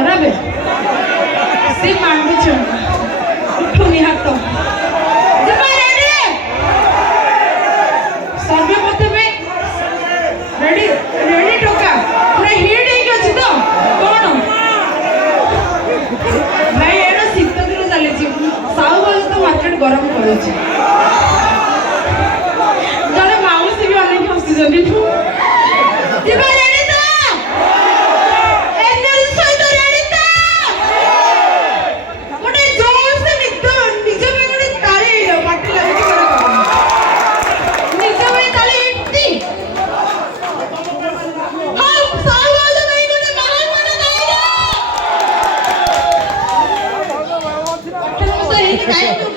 ଖରାପ ସେ ମାଣ୍ଡୁଛ ଉଠୁନି ହାତ ସର୍ବେ ପ୍ରଥମେ ରେଡି ରେଡି ଟୋକା ପୁରା ହିଟ୍ ହେଇକି ଅଛି ତ କଣ ଭାଇ ଏଇଟା ଶୀତ ଦିନ ଚାଲିଛି ସାହୁ ଭାଉଜ ତ ମାର୍କେଟ ଗରମ କରୁଛି ଜଣେ ମାଉସୀ ବି ଅନେକ ହସୁଛନ୍ତି ଯିବା ରେଡି ତ ଏନର୍ଜି ସହିତ ରେଡି ତ ଗୋଟେ ଜୋର ସେ ନିଜ ପାଇଁ ଗୋଟେ ତାଳି ହେଇଯାଉ ପାଟି ଲାଗୁଛି ନିଜ ପାଇଁ ତାଳି ହେଇଛି ହଁ ସାହୁ ଭାଉଜ ପାଇଁ ଗୋଟେ ମହାନ ତାଳି ହେଇକି